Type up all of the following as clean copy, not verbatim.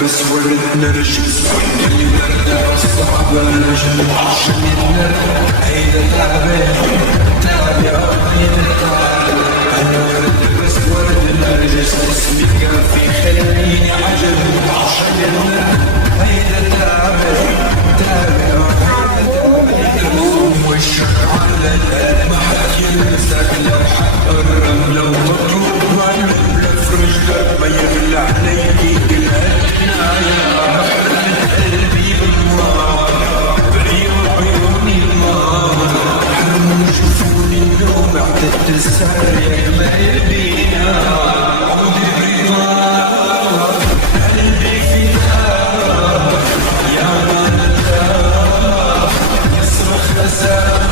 بس ورد نرجس اللي ورد الصعب نجم عشان النرد هيدا تعبان تابع هيدا تعبان انا ورد بس ورد نرجس اسمي كان في خلاني عجب عشان النرد هيدا تعبان تابع هيدا تعبان وشك على القلب ما حد يلمسك لو حق الرمل لو مطروب على فرجلك ما يغلى عليك تسرق ما يبينا عودي برضاك قلبي فداك يا مالك يصرخ أساك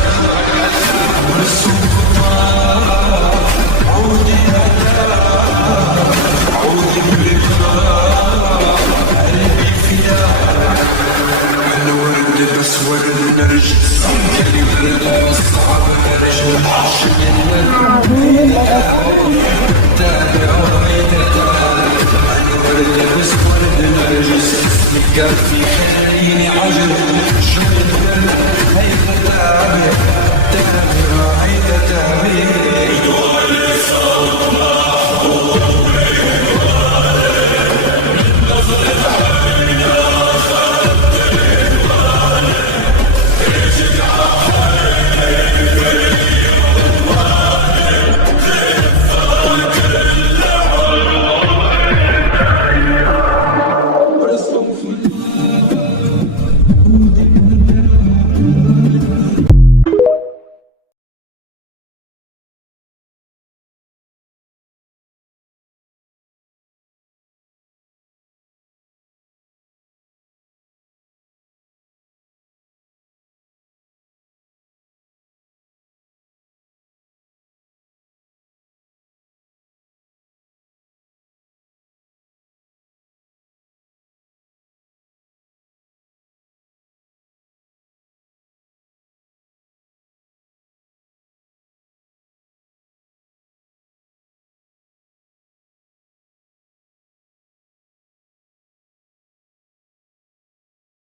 والسوق طاك عودي هداك عودي برضاك قلبي فداك أنا ورد بس ورد نرجس كلي ورد صعب نرجس عشان كان في خيالي عجب شغل هيدا تعبير هيدا تعبير